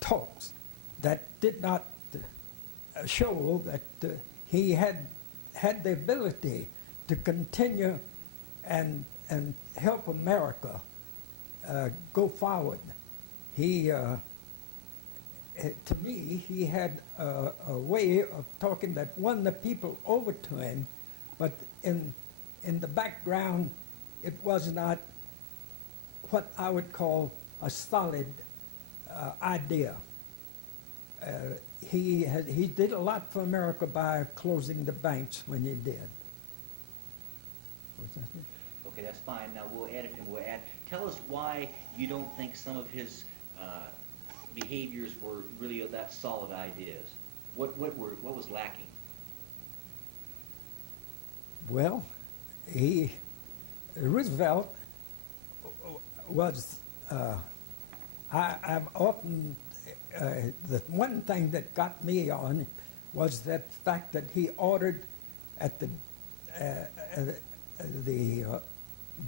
talks that did not show that he had the ability to continue and help America go forward. He, to me, he had a way of talking that won the people over to him, but in the background, it was not what I would call a solid idea. He did a lot for America by closing the banks when he did. Was that it? Okay, that's fine. Now we'll edit and we'll add. Tell us why you don't think some of his behaviors were really that solid ideas. What was lacking? Well, Roosevelt was. I've often the one thing that got me on was that fact that he ordered at the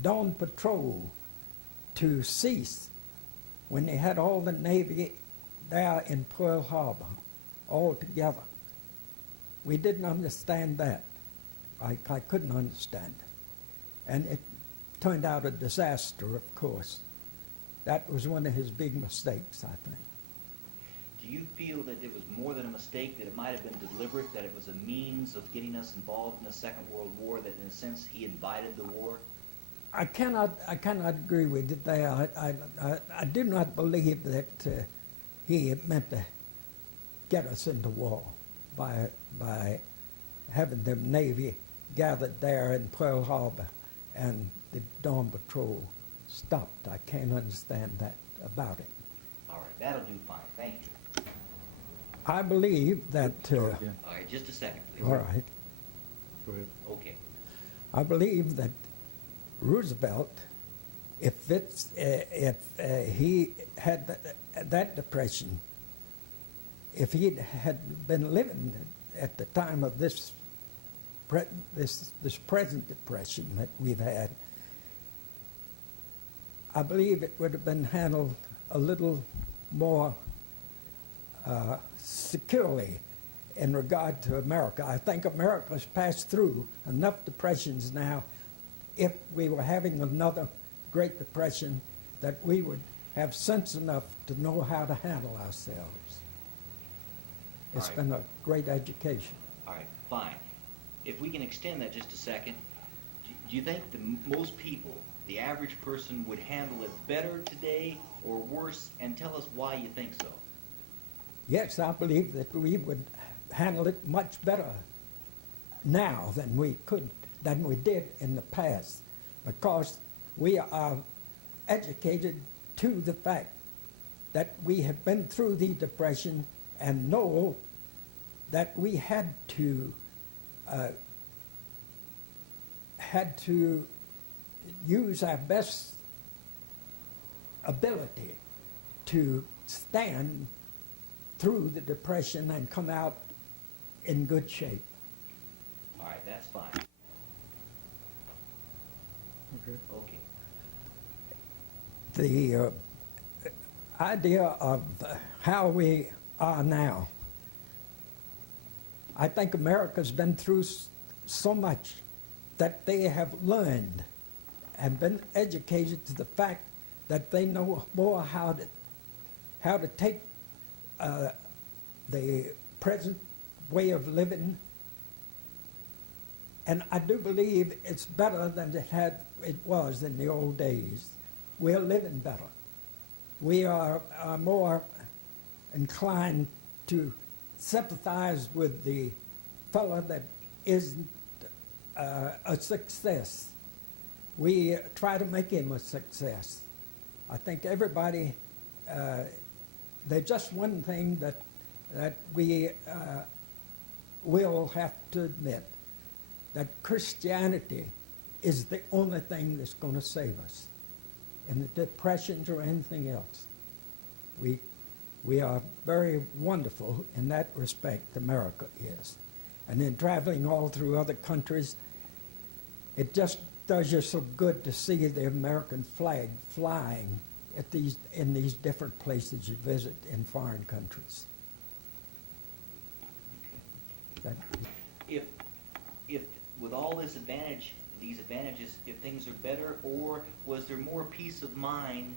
Dawn Patrol to cease when they had all the Navy there in Pearl Harbor all together. We didn't understand that. I couldn't understand it. And it turned out a disaster, of course. That was one of his big mistakes, I think. Do you feel that it was more than a mistake, that it might have been deliberate, that it was a means of getting us involved in the Second World War, that in a sense he invited the war? I cannot agree with it there. I do not believe that he meant to get us into war by having the Navy gathered there in Pearl Harbor and the Dawn Patrol stopped. I can't understand that about it. All right, that'll do fine. Thank you. I believe that... All right, just a second, please. All right. Go ahead. Okay. I believe that Roosevelt, if he had that depression, if he had been living at the time of this present depression that we've had, I believe it would have been handled a little more securely in regard to America. I think America's passed through enough depressions now. If we were having another Great Depression, that we would have sense enough to know how to handle ourselves. It's right. been a great education. All right, fine. If we can extend that just a second, do you think most people, the average person, would handle it better today or worse? And tell us why you think so. Yes, I believe that we would handle it much better now than we did in the past, because we are educated to the fact that we have been through the Depression and know that we had to use our best ability to stand through the Depression and come out in good shape. All right, that's fine. Okay. Okay. The idea of how we are now, I think America's been through so much that they have learned and been educated to the fact that they know more how to take the present way of living, and I do believe it's better than it was in the old days. We're living better. We are more inclined to sympathize with the fellow that isn't a success. We try to make him a success. I think everybody, there's just one thing that we will have to admit, that Christianity is the only thing that's going to save us in the depressions or anything else. We are very wonderful in that respect, America is. And then traveling all through other countries, it just does you so good to see the American flag flying in these different places you visit in foreign countries. That, If with all these advantages, if things are better, or was there more peace of mind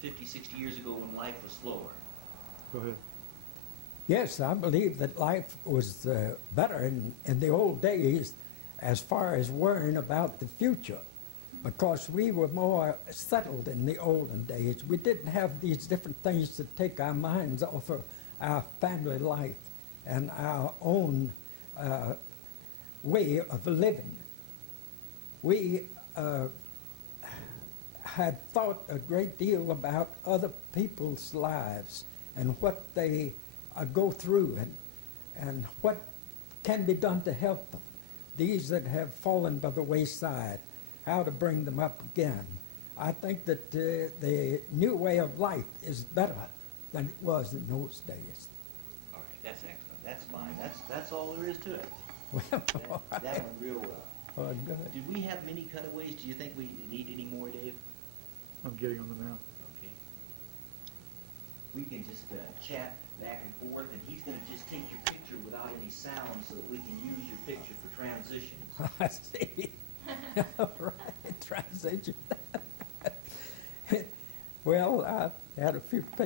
50, 60 years ago when life was slower? Go ahead. yes, I believe that life was better in the old days as far as worrying about the future, because we were more settled in the olden days. We didn't have these different things to take our minds off of our family life and our own way of living. We had thought a great deal about other people's lives and what they go through and what can be done to help them. These that have fallen by the wayside, how to bring them up again. I think that the new way of life is better than it was in those days. All right, that's excellent. That's fine. That's all there is to it. Well, That went real well. oh, good. Did we have many cutaways? Do you think we need any more, Dave? I'm getting on them now. Okay. We can just chat back and forth, and he's going to just take your picture without any sound so that we can use your picture for transitions. I see. All right, transition. Well, I had a few